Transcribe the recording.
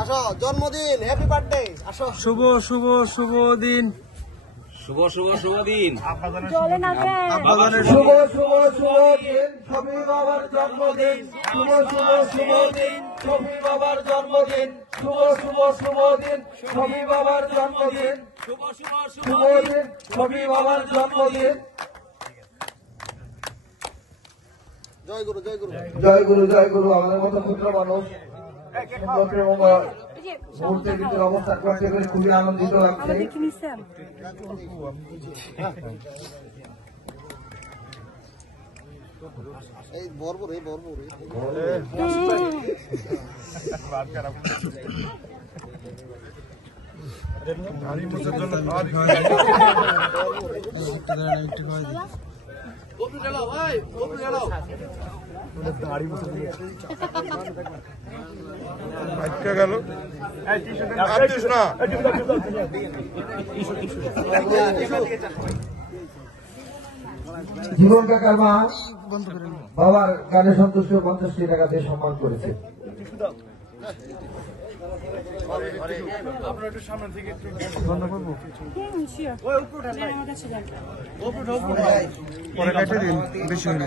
আসো জন্মদিন, happy birthday. আসো, শুভ শুভ শুভ দিন, শুভ শুভ শুভ দিন। চলে না শুভ শুভ শুভ দিন, শফি বাবার জন্মদিন। শুভ শুভ শুভ দিন, শফি বাবার জন্মদিন। শুভ শুভ শুভ দিন, শফি বাবার জন্মদিন। শুভ শুভ শুভ দিন, শফি বাবার জন্মদিন। জয় গুরু, জয় গুরু, জয় গুরু, জয় গুরু। আমাদের মতো ক্ষুদ্র মানুষ মুহূর্তে কিন্তু অবস্থান করতে পেরে খুবই আনন্দিত লাগছে। এই বর্বর, এই বর্বর, গেল না জীবন কাকার মা বাবার গানে সন্তুষ্ট 50 টাকা দিয়ে সম্মান করেছে। পরে কাটে দিন, বেশি হলে